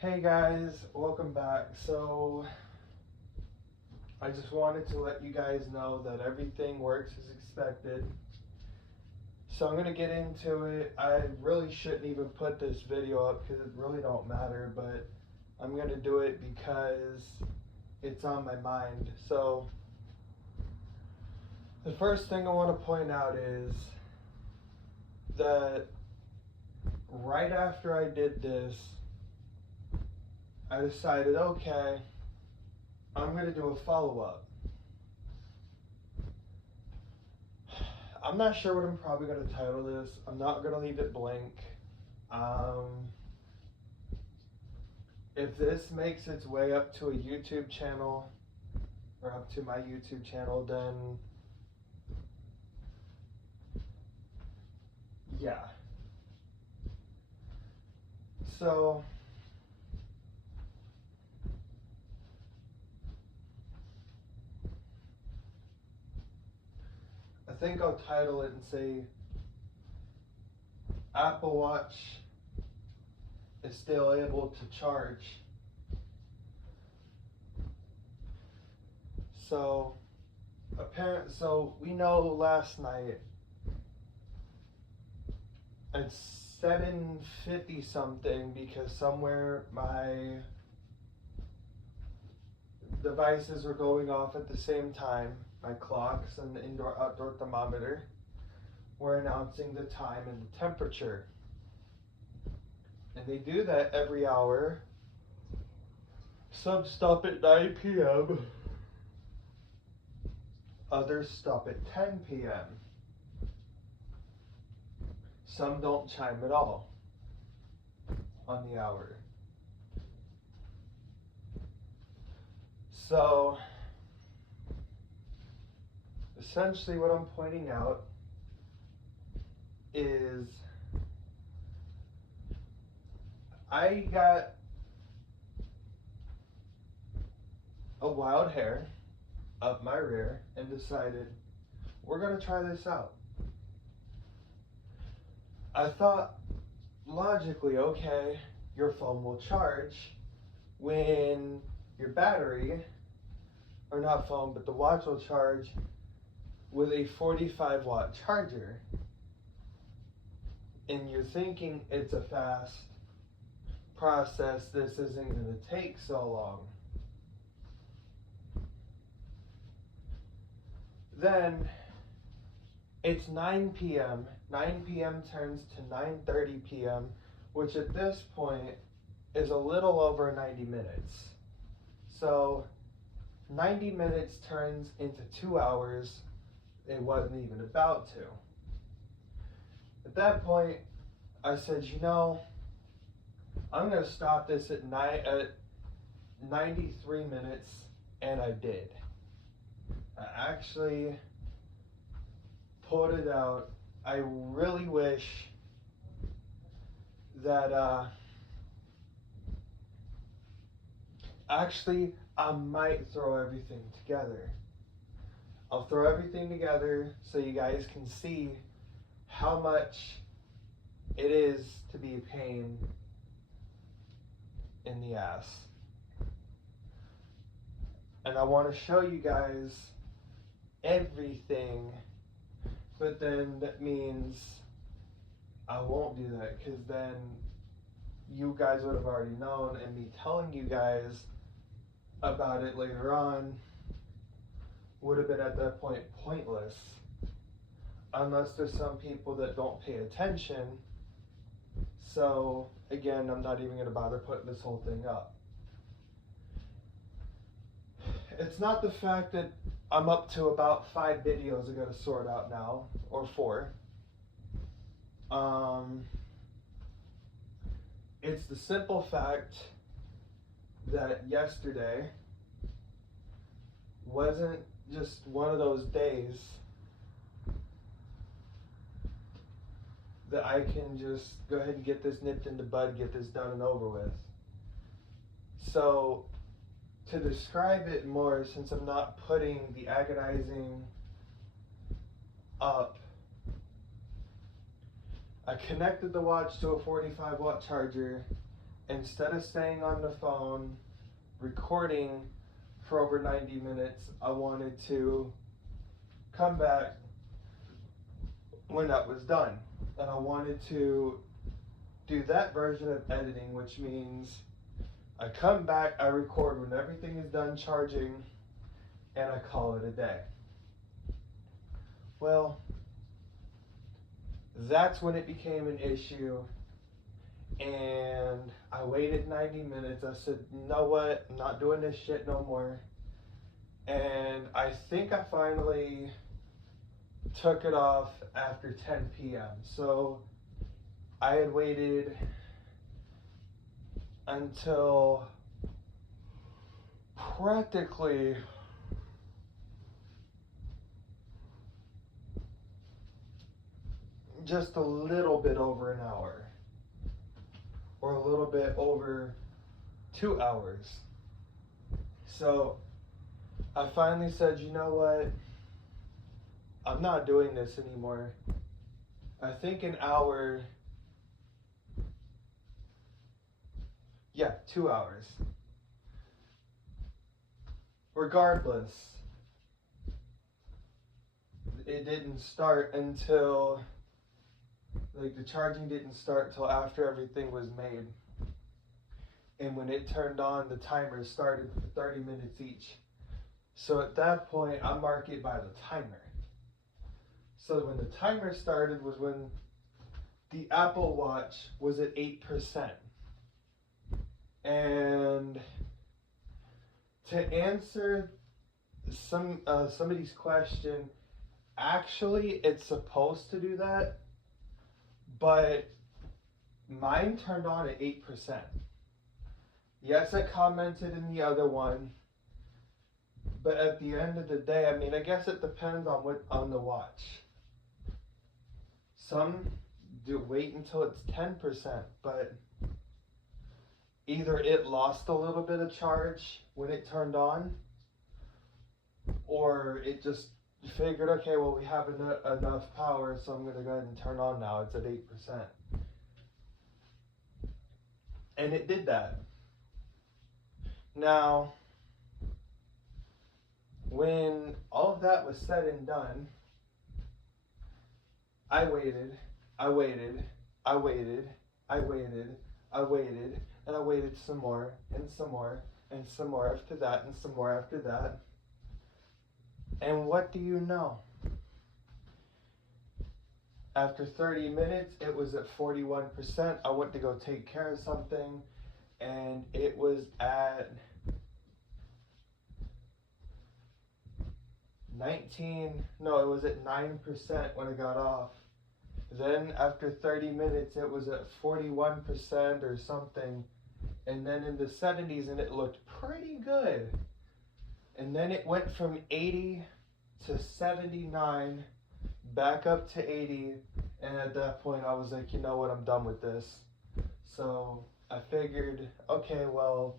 Hey guys, welcome back. So, I just wanted to let you guys know that everything works as expected. So I'm gonna get into it. I really shouldn't even put this video up because it really don't matter, but I'm gonna do it because it's on my mind. So, the first thing I want to point out is that right after I did this, I decided, okay, I'm going to do a follow-up. I'm not sure what I'm probably going to title this. I'm not going to leave it blank. If this makes its way up to a YouTube channel, or up to my YouTube channel, then yeah. So, I think I'll title it and say, Apple Watch is still able to charge. So we know last night at 7:50 something, because somewhere my devices were going off at the same time. My clocks and the indoor-outdoor thermometer were announcing the time and the temperature. And they do that every hour. Some stop at 9 p.m. Others stop at 10 p.m. Some don't chime at all on the hour. So, essentially what I'm pointing out is I got a wild hair up my rear and decided we're going to try this out. I thought logically, okay, your phone will charge when your battery, or not phone, but the watch will charge with a 45 watt charger. And you're thinking it's a fast process, this isn't going to take so long. Then it's 9 p.m. 9 p.m. turns to 9:30 p.m., which at this point is a little over 90 minutes. So 90 minutes turns into 2 hours. It wasn't even about to. At that point, I said, I'm going to stop this at 93 minutes, and I did. I actually pulled it out. I really wish that actually I might throw everything together. I'll throw everything together so you guys can see how much it is to be a pain in the ass. And I want to show you guys everything, but then that means I won't do that, because then you guys would have already known, and me telling you guys about it later on would have been at that point pointless, unless there's some people that don't pay attention. So again, I'm not even going to bother putting this whole thing up. It's not the fact that I'm up to about 5 videos I gotta sort out now, or 4. It's the simple fact that yesterday wasn't just one of those days that I can just go ahead and get this nipped in the bud, get this done and over with. So, to describe it more, since I'm not putting the agonizing up, I connected the watch to a 45 watt charger instead of staying on the phone recording for over 90 minutes, I wanted to come back when that was done. And I wanted to do that version of editing, which means I come back, I record when everything is done charging, and I call it a day. Well, that's when it became an issue, and I waited 90 minutes. I said, you know what, I'm not doing this shit no more. And I think I finally took it off after 10 p.m. So I had waited until practically just a little bit over an hour, or a little bit over 2 hours. So I finally said, you know what, I'm not doing this anymore. I think an hour, 2 hours. Regardless, it didn't start until, the charging didn't start till after everything was made. And when it turned on, the timer started for 30 minutes each. So at that point, I mark it by the timer. So when the timer started was when the Apple Watch was at 8%. And to answer somebody's question, actually it's supposed to do that, but mine turned on at 8%. Yes, I commented in the other one, but at the end of the day, I mean, I guess it depends on the watch. Some do wait until it's 10%, but either it lost a little bit of charge when it turned on, or it just figured, okay, well, we have enough power, so I'm going to go ahead and turn on now. It's at 8%. And it did that. Now, when all of that was said and done, I waited, and I waited, and I waited some more, and some more, and some more after that, and some more after that. And what do you know? After 30 minutes, it was at 41%. I went to go take care of something, and it was at 9% when I got off. Then after 30 minutes, it was at 41% or something, and then in the 70s, and it looked pretty good. And then it went from 80 to 79, back up to 80, and at that point I was like, you know what, I'm done with this. So I figured, okay, well,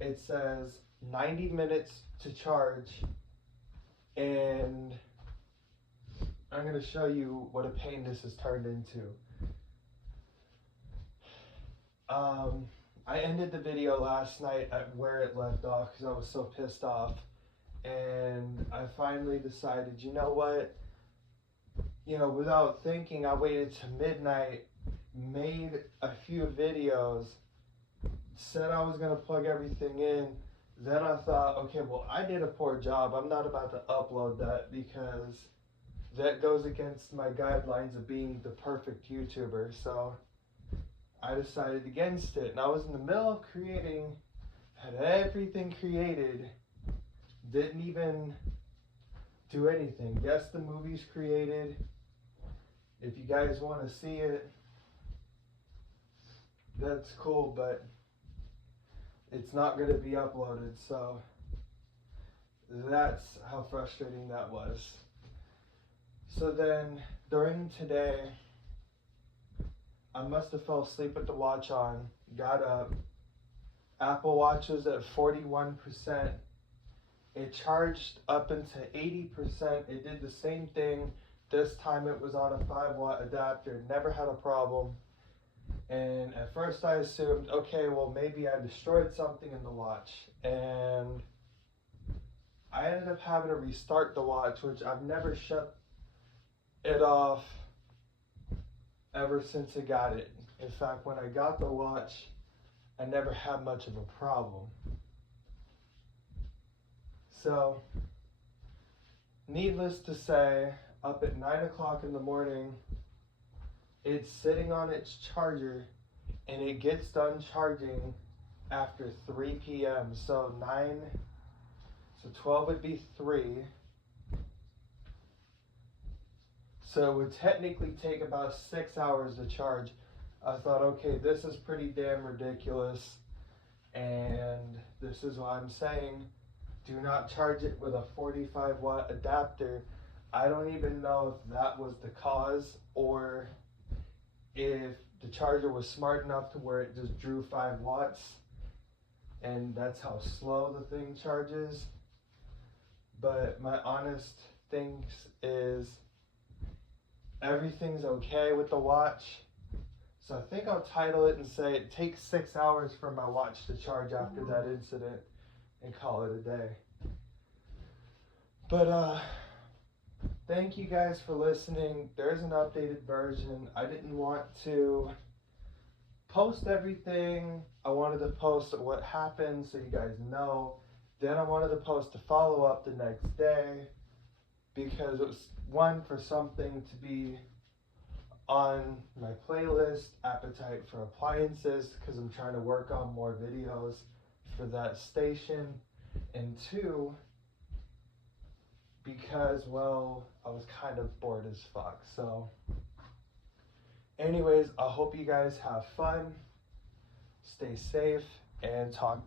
it says 90 minutes to charge, and I'm going to show you what a pain this has turned into. I ended the video last night at where it left off because I was so pissed off. And I finally decided, you know what? Without thinking, I waited to midnight, made a few videos, said I was going to plug everything in. Then I thought, okay, well, I did a poor job. I'm not about to upload that because that goes against my guidelines of being the perfect YouTuber. So I decided against it. And I was in the middle of creating, had everything created, didn't even do anything. Yes, the movie's created. If you guys want to see it, that's cool, but it's not going to be uploaded. So that's how frustrating that was. So then during today, I must have fell asleep with the watch on, got up. Apple Watch was at 41%. It charged up into 80%. It did the same thing. This time it was on a 5-watt adapter. Never had a problem. And at first I assumed, okay, well maybe I destroyed something in the watch. And I ended up having to restart the watch, which I've never shut it off ever since I got it. In fact, when I got the watch, I never had much of a problem. So, needless to say, up at 9 o'clock in the morning, it's sitting on its charger, and it gets done charging after 3 p.m. So 12 would be 3. So it would technically take about 6 hours to charge. I thought, okay, this is pretty damn ridiculous, and this is why I'm saying, do not charge it with a 45-watt adapter. I don't even know if that was the cause, or if the charger was smart enough to where it just drew 5 watts, and that's how slow the thing charges. But my honest thing is, everything's okay with the watch. So I think I'll title it and say it takes 6 hours for my watch to charge after that incident, and call it a day. But thank you guys for listening. There's an updated version. I didn't want to post everything. I wanted to post what happened so you guys know. Then I wanted to post a follow-up the next day, because it was one, for something to be on my playlist, Appetite for Appliances, because I'm trying to work on more videos for that station, and 2, because, well, I was kind of bored as fuck. So anyways, I hope you guys have fun, stay safe, and talk